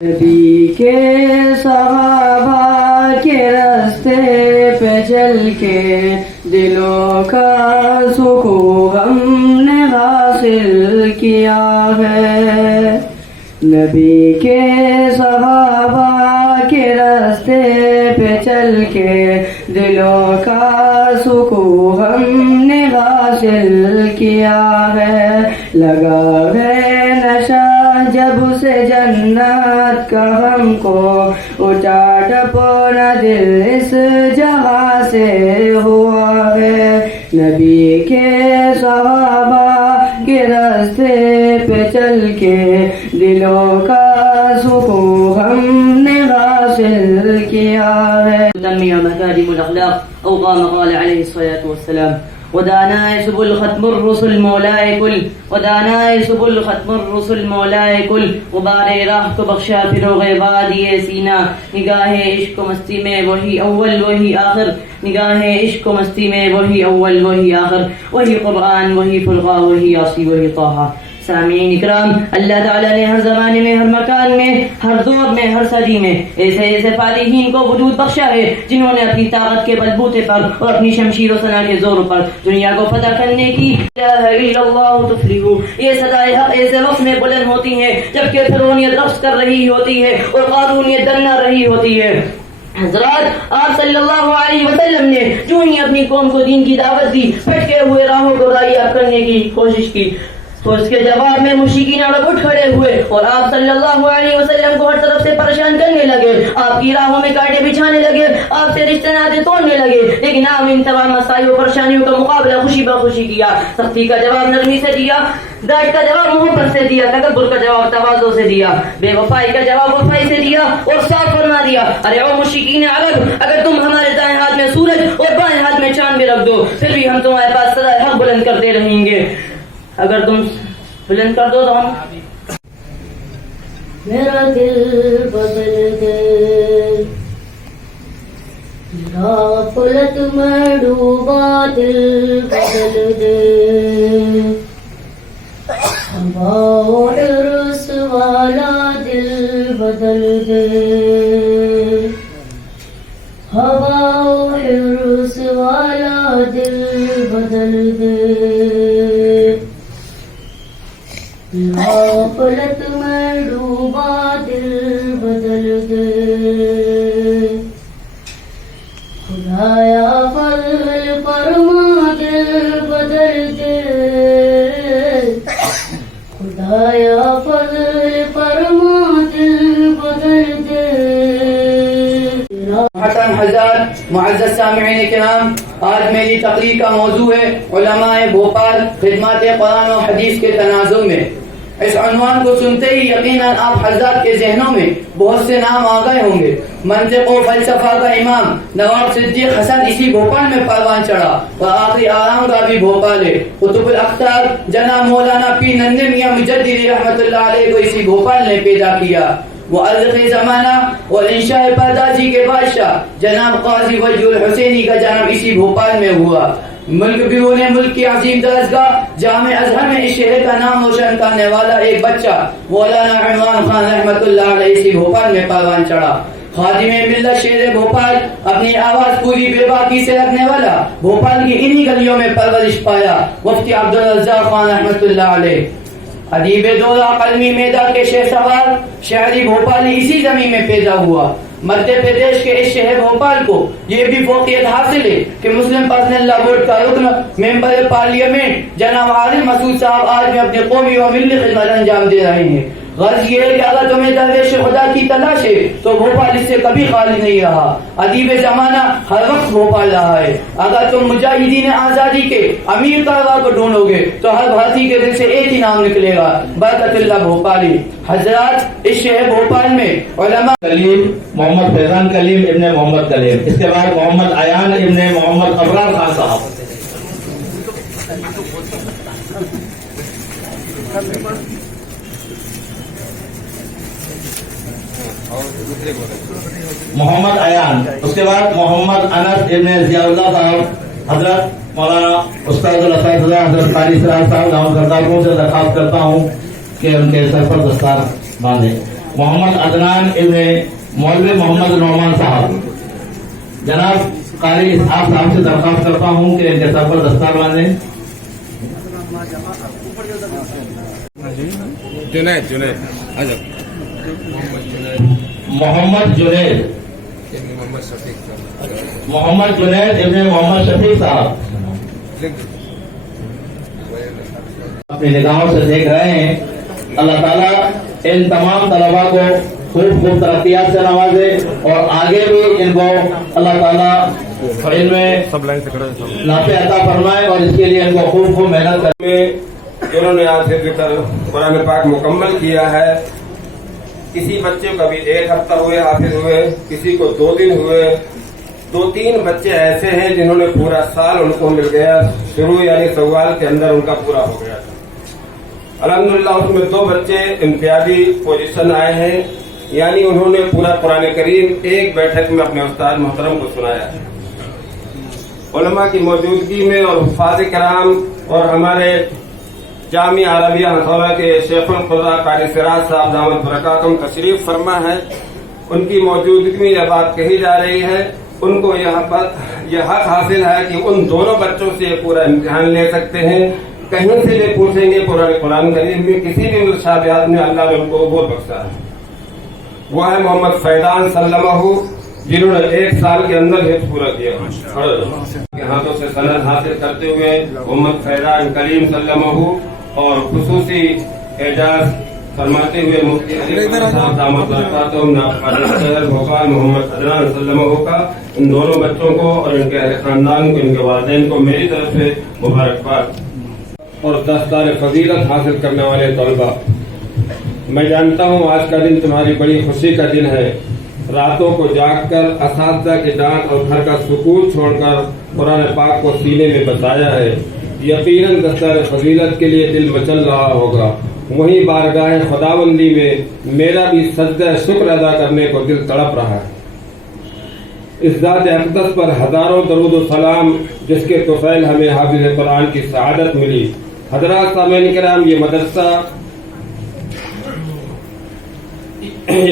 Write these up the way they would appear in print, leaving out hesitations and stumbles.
نبی کے صحابہ کے راستے پہ چل کے دلوں کا سکون ہم نے حاصل کیا ہے. نبی کے صحابہ کے راستے پہ چل کے دلوں کا سکون ہم نے حاصل کیا ہے. لگا ہے نشہ جب سے جنت کا ہم کو اٹھا ٹپونا دل اس جہاں سے ہوا ہے. نبی کے صحابہ کے راستے پہ چل کے دلوں کا سکون ہم نے حاصل کیا ہے. تنمية مكارم الأخلاق أو قام قال عليه الصلاة والسلام ودانا سبل ختم الرسل مولاي كل ودانا سبل ختم الرسل مولاي كل غبار راہ کو بخشا فروغ وادی سینا. نگاہ عشق و مستی میں وہی اول وہی آخر. نگاہ عشق و مستی میں وہی اول وہی آخر. وہی قرآن وہی فرقہ وہی یاسی وہی طٰہٰ. سامعین اکرام، اللہ تعالیٰ نے ہر زمانے میں، ہر مکان میں، ہر دور میں، ہر صدی میں ایسے فاتحین کو وجود بخشا ہے جنہوں نے اپنی طاقت کے بلبوتے پر اور اپنی شمشیر و سنا کے زور پر دنیا کو فتح کرنے کی لا الہ الا اللہ تفلحوا. یہ صدائے حق ایسے وقت میں بلند ہوتی ہیں جبکہ فرعونیت رقص کر رہی ہوتی ہے اور قارونیت دنا رہی ہوتی ہے. حضرات، آپ صلی اللہ علیہ وسلم نے جو ہی اپنی قوم کو دین کی دعوت دی، بھٹکے ہوئے راہوں کو راہیاب کرنے کی کوشش کی تو اس کے جواب میں مشرکین عرب اٹھ کھڑے ہوئے اور آپ صلی اللہ علیہ وسلم کو ہر طرف سے پریشان کرنے لگے. آپ کی راہوں میں کانٹے بچھانے لگے، آپ سے رشتے ناطے توڑنے لگے. لیکن آپ ان تمام مسائل و پریشانیوں کا مقابلہ خوشی بخوشی کیا. سختی کا جواب نرمی سے دیا، ڈانٹ کا جواب محبت سے دیا، تکبر کا جواب تواضع سے دیا، بے وفائی کا جواب وفائی سے دیا اور صاف فرما دیا: ارے او مشرکین عرب، اگر تم ہمارے دائیں ہاتھ میں سورج اور بائیں ہاتھ میں چاند بھی رکھ دو پھر بھی ہم تمہارے پاس صدائے حق بلند کرتے رہیں گے. اگر تم بلند کر دو تو ہم. میرا دل بدل دے، غفلت میں ڈوبا دل بدل دے، ہوا و عرس والا دل بدل دے، ہوا و عرس والا دل بدل دے. غفلت میں ڈوبا دل بدل دے، خدایا فضل فرما دل بدل دے، خدایا فضل فرما دل بدل دے. حضرات، معزز سامعین کرام، آج میری تقریر کا موضوع ہے علماء بھوپال خدمات قرآن و حدیث کے تناظر میں. اس عنوان کو سنتے ہی یقیناً آپ حضرات کے ذہنوں میں بہت سے نام آ گئے ہوں گے. منطق و فلسفہ کا امام نواب صدیق حسن اسی بھوپال میں پروان چڑھا اور آخری آرام کا بھی بھوپال ہے. قطب الاقطار جناب مولانا پی نندن میاں مجددی رحمۃ اللہ علیہ کو اسی بھوپال نے پیدا کیا. وہ ارزق زمانہ اور انشاء پردازی کے بادشاہ جناب قاضی وجہ الحسینی کا جنم اسی بھوپال میں ہوا. ملک بیرون ملک کی عظیم درسگاہ جامع ازہر میں اس شہر کا نام روشن کرنے والا ایک بچہ مولانا عمران خان رحمۃ اللہ علیہ اسی بھوپال میں پروان چڑھا. خادم ملت شہر بھوپال، اپنی آواز پوری بے باکی سے رکھنے والا، بھوپال کی انہی گلیوں میں پرورش پایا. مفتی عبدالرزاق خان رحمۃ اللہ علیہ، ادیب دورہ قلمی میدان کے شہ سوار، شہری بھوپالی اسی زمین میں پیدا ہوا. مدھیہ پردیش کے اس شہر بھوپال کو یہ بھی فوقیت حاصل ہے کہ مسلم پرسنل لا بورڈ کا رکن ممبر پارلیمنٹ جناب عادل مسعود صاحب آج بھی اپنے قومی و ملی خدمت انجام دے رہے ہیں. غرض یہ ہے کہ اگر تمہیں درویش خدا کی تلاش ہے تو بھوپال اس سے کبھی خالی نہیں رہا. ادیب زمانہ ہر وقت بھوپال رہا ہے. اگر تم مجاہدین آزادی کے امیر کاروا کو ڈھونڈو گے تو ہر بھارتی کے دل سے ایک ہی نام نکلے گا: برکت اللہ بھوپالی. حضرات، اس شہر بھوپال میں علماء کلیم محمد فیضان کلیم ابن محمد کلیم، اس کے بعد محمد عیان ابن محمد ابرار خان صاحب. محمد عیان، اس کے بعد محمد انس ابن ضیاء اللہ صاحب. حضرت مولانا استاد الاساتذہ حضرت قاری سراج صاحب گاؤں کرداروں سے درخواست کرتا ہوں کہ ان کے سر پر دستار باندھیں. मोहम्मद अदनान इब्न मौलवी मोहम्मद नौमान साहब। जनाब कारी इसहाक साहब से दरख्वास्त करता हूँ कि इनके सर पर दस्तार बांधें। जुनैद जुनैद आजा मोहम्मद जुनैद मोहम्मद शफीक साहब मोहम्मद जुनैद इब्न मोहम्मद शफीक साहब अपनी निगाहों से देख रहे हैं। अल्लाह ताला इन तमाम तलबा को खूब खूब तरक्यात से नवाजे और आगे भी इनको अल्लाह ताला इनमें सब लाइन से खड़े नाफे अता फरमाए और इसके लिए इनको खूब खूब मेहनत में जिन्होंने आज से कुरान पाक मुकम्मल किया है। किसी बच्चे को अभी 1 हफ्ता हुए हाफिज हुए, किसी को 2 दिन हुए, 2-3 बच्चे ऐसे हैं जिन्होंने पूरा साल उनको मिल गया, शुरू यानी सवाल के अंदर उनका पूरा हो गया था। अल्हम्दुलिल्लाह उसमें 2 बच्चे इम्तियाजी पोजीशन आए हैं, यानी उन्होंने पूरा कुरान करीम एक बैठक में अपने उस्ताद मोहतरम को सुनाया है। उलमा की मौजूदगी में और हुफ़ाज़ किराम और हमारे जामिया अरबिया हथौड़ा के शेखुल खुदा कारी सिराज साहब दामद बरकातुहुम तशरीफ फरमा है, उनकी मौजूदगी में यह बात कही जा रही है। उनको यह हक हासिल है कि उन दोनों बच्चों से पूरा इम्तिहान ले सकते हैं, कहीं से भी पूछेंगे कुरान करीम में किसी भी मुतशाबिहात में अल्लाह ने उनको कबूल बख्शा है। वो है मोहम्मद फैदान सल्लमहु, जिन्होंने 1 साल के अंदर हिफ्ज़ पूरा किया। हाथों से सनद हासिल करते हुए मोहम्मद फैदान करीम सल्लमहु और खुसूसी एजाज फरमाते हुए मुफ्ती साहब दामद बरकातुहुम भोपाल मोहम्मद अदनान सल्लमहु का इन दोनों बच्चों को और इनके अहले खानदान को, इनके वालिदैन को मेरी तरफ से मुबारकबाद। और दस्तार फजीलत हासिल करने वाले तलबा, मैं जानता हूँ आज का दिन तुम्हारी बड़ी खुशी का दिन है। रातों को जागकर असातिज़ा की डांट और घर का सुकून छोड़कर कुरान पाक को सीने में बसाया है। यकीनन दस्तार फजीलत के लिए दिल मचल रहा होगा। वहीं बारगाह खुदाबंदी में मेरा भी सजदा शुक्र अदा करने को दिल तड़प रहा है। इस ज़ात अक़दस पर हजारों दरूद व सलाम जिसके तुफ़ैल हमें हाफिज़ कुरान की सआदत मिली। हज़रात सामीन किराम, ये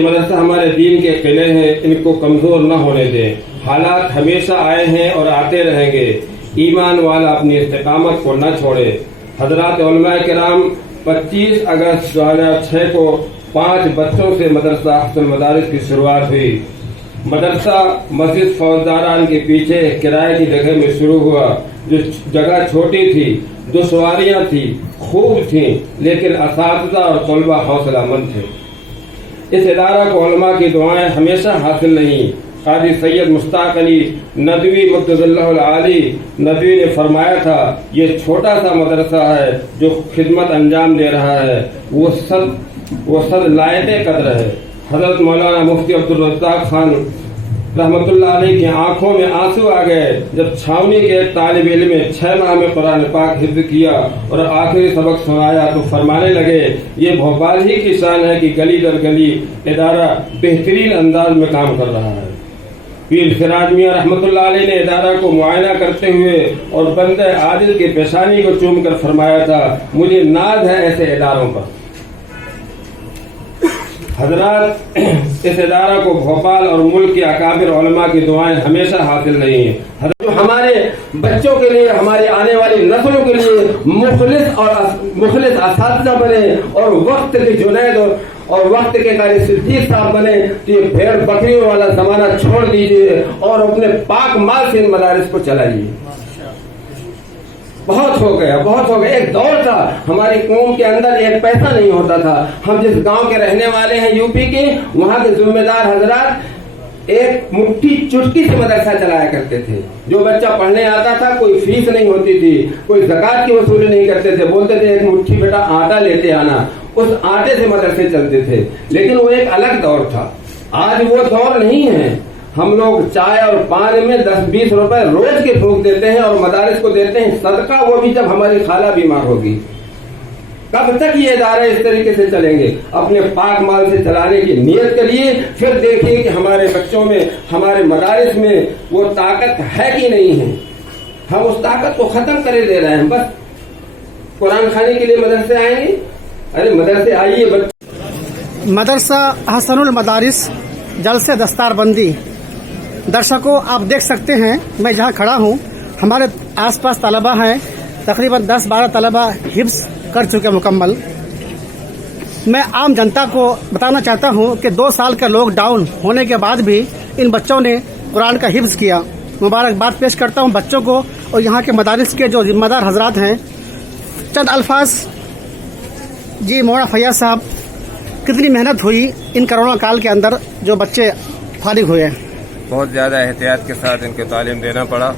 मदरसा हमारे दीन के किले हैं, इनको कमजोर न होने दें। हालात हमेशा आए हैं और आते रहेंगे, ईमान वाला अपनी इस्तिकामत को न छोड़े। हजरात उलमा किराम, 25 अगस्त 2006 को 5 बच्चों से मदरसा अहसन मदारिस की शुरुआत हुई। मदरसा मस्जिद फौजदारान के पीछे किराए की जगह में शुरू हुआ। जो जगह छोटी थी, दुश्वारियां थी, खूब थी, लेकिन असातिज़ा और तलबा हौसलामंद थे। इस इदारा को उलमा की दुआएं हमेशा हासिल नहीं। काजी सैयद मुश्ताक अली नदवी मुक़द्दसल्लाहुल आली नदवी ने फरमाया था, ये छोटा सा मदरसा है जो खिदमत अंजाम दे रहा है, वो सद लायक कदर है। हजरत मौलाना मुफ्ती अब्दुल रज़्ज़ाक खान रहमतुल्लाह अलैह की आंखों में आंसू आ गए जब छावनी के एक तालिब इल्म ने 6 माह में कुरान पाक हिफ्ज़ किया और आखिरी सबक सुनाया तो फरमाने लगे, ये भोपाल ही की शान है कि गली दर गली इदारा बेहतरीन अंदाज में काम कर रहा है। पीर सिराज मियां रहमतुल्लाह अलैह ने इदारा को मुआयना करते हुए और बंदे आदिल की पेशानी को चूम कर फरमाया था, मुझे नाज है ऐसे इदारों पर। हजरात, इस इदारा को भोपाल और मुल्क के अकाबिर उलमा की दुआएं हमेशा हासिल रही हैं। जो हमारे बच्चों के लिए, हमारे आने वाली नस्लों के लिए मुखलिस असातिज़ा बने और वक्त के जुनैद और वक्त के कारी सिद्दीक साहब बने, तो ये भेड़ बकरियों वाला जमाना छोड़ दीजिए और अपने पाक माल से इन मदारिस को चलाइए। बहुत हो गया, बहुत हो गया। एक दौर था हमारी कौम के अंदर एक पैसा नहीं होता था। हम जिस गांव के रहने वाले हैं यूपी के, वहां के जिम्मेदार हजरात एक मुट्ठी चुटकी से मदरसा चलाया करते थे। जो बच्चा पढ़ने आता था कोई फीस नहीं होती थी, कोई ज़कात की वसूली नहीं करते थे, बोलते थे एक मुट्ठी बेटा आटा लेते आना, उस आटे से मदरसे चलते थे। लेकिन वो एक अलग दौर था, आज वो दौर नहीं है। हम लोग चाय और पानी में 10-20 रुपए रोज के फूंक देते हैं और मदारिस को देते हैं सदका, वो भी जब हमारी खाला बीमार होगी। कब तक ये इदारे इस तरीके से चलेंगे? अपने पाक माल से चलाने की नीयत करिए, फिर देखिए कि हमारे बच्चों में, हमारे मदारिस में वो ताकत है कि नहीं है। हम उस ताकत को खत्म करे दे रहे हैं। बस कुरान खाने के लिए मदरसे आएंगे, अरे मदरसे आइए, मदरसा हसनुल मदारिस जलसे दस्तार बंदी। दर्शकों, आप देख सकते हैं मैं जहां खड़ा हूं, हमारे आसपास तलबा हैं, तकरीबन 10-12 तलबा हिफ्स कर चुके मुकम्मल। मैं आम जनता को बताना चाहता हूं कि 2 साल का लॉकडाउन होने के बाद भी इन बच्चों ने कुरान का हिफ्स किया। मुबारकबाद पेश करता हूं बच्चों को और यहाँ के मदारिस के जो जिम्मेदार हजरात हैं। चंद अल्फाज जी। मौलाना फैयाज साहब, कितनी मेहनत हुई इन कोरोना काल के अंदर जो बच्चे फारिग हुए? बहुत ज़्यादा एहतियात के साथ इनको तालीम देना पड़ा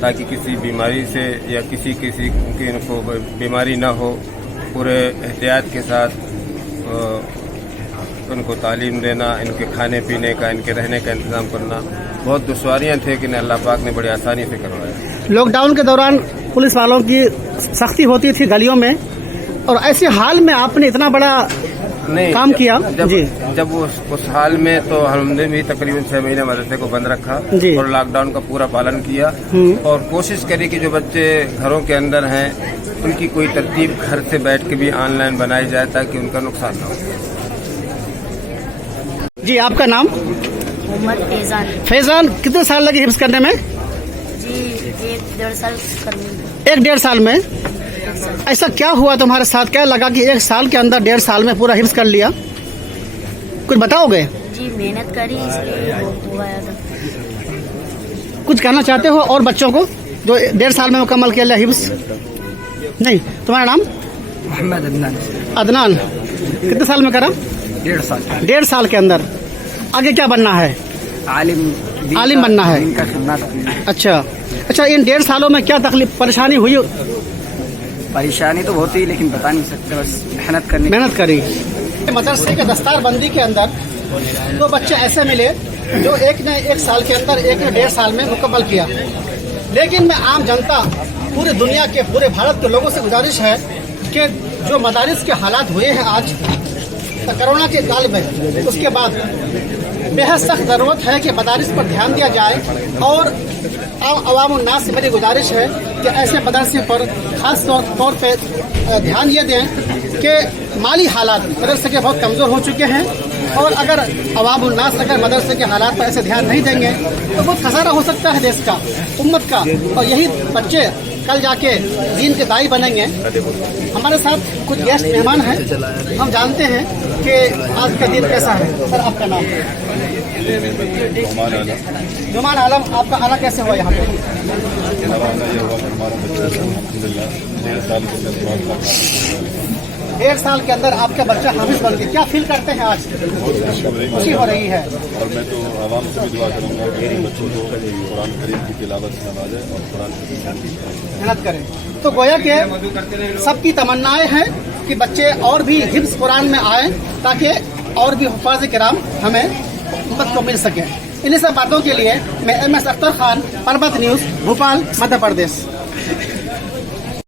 ताकि किसी बीमारी से या किसी की इनको बीमारी ना हो। पूरे एहतियात के साथ उनको तालीम देना, इनके खाने पीने का, इनके रहने का इंतज़ाम करना बहुत दुश्वारियाँ थे कि अल्लाह पाक ने बड़ी आसानी से करवाया। लॉकडाउन के दौरान पुलिस वालों की सख्ती होती थी गलियों में, और ऐसे हाल में आपने इतना बड़ा काम किया। जब उस हाल में तो हमने भी तकरीबन 6 महीने मदरसे को बंद रखा और लॉकडाउन का पूरा पालन किया और कोशिश करी कि जो बच्चे घरों के अंदर हैं उनकी कोई तरतीब घर से बैठ के भी ऑनलाइन बनाई जाए ताकि उनका नुकसान न हो। जी, आपका नाम? मोहम्मद फैजान। फैजान, कितने साल लगे हिफ्स करने में? जी 1-1.5 साल करने में। 1-1.5 साल में? ऐसा क्या हुआ तुम्हारे साथ? क्या लगा कि 1 साल के अंदर 1.5 साल में पूरा हिफ्स कर लिया? कुछ बताओगे? जी मेहनत करी इसलिए हो गया था। कुछ कहना चाहते हो और बच्चों को जो 1.5 साल में मुकम्मल किया हिफ्स? नहीं। तुम्हारा नाम? मोहम्मद अदनान। अदनान, कितने साल में करा? 1.5 साल। 1.5 साल के अंदर आगे क्या बनना है? आलिम बनना है। अच्छा, इन 1.5 सालों में क्या तकलीफ परेशानी हुई? परेशानी तो बहुत ही, लेकिन बता नहीं सकते, बस मेहनत करी। मदरसे के दस्तार बंदी के अंदर 2 बच्चे ऐसे मिले जो एक ने 1 साल के अंदर, एक ने 1.5 साल में मुकम्मल किया। लेकिन मैं आम जनता, पूरी दुनिया के, पूरे भारत के लोगों से गुजारिश है कि जो मदारिस के हालात हुए हैं आज कोरोना के काल में, उसके बाद बेहद सख्त जरूरत है कि मदारिस पर ध्यान दिया जाए। और अवाम उन्नास से मेरी गुजारिश है कि ऐसे मदरसे पर खास तौर पे ध्यान ये दें कि माली हालात मदरसे के बहुत कमज़ोर हो चुके हैं, और अगर अवाम उन्नास अगर मदरसे के हालात पर ऐसे ध्यान नहीं देंगे तो बहुत खसारा हो सकता है देश का, उम्मत का, और यही बच्चे कल जाके दीन के दाई बनेंगे। हमारे साथ कुछ गेस्ट मेहमान हैं, हम जानते हैं कि आज का दिन कैसा है। सर, आपका नाम? नुमान आलम। आपका आना कैसे हुआ यहाँ पे? 1.5 साल के अंदर आपका बच्चा हाफिज बन गया, क्या फील करते हैं आज? खुशी हो रही है। और मैं तो आवाम से भी दुआ करूँगा कि बच्चों को कुरान करीम की तिलावत से नवाजें और कुरान की मेहनत करें। तो गोया के सबकी तमन्नाएं हैं कि बच्चे और भी हिफ्ज़ कुरान में आए ताकि और भी हुफ़ाज़ किराम हमें उम्मत को मिल सके। इन्हीं सब बातों के लिए मैं MS अख्तर खान, पर्वत न्यूज़, भोपाल, मध्य प्रदेश।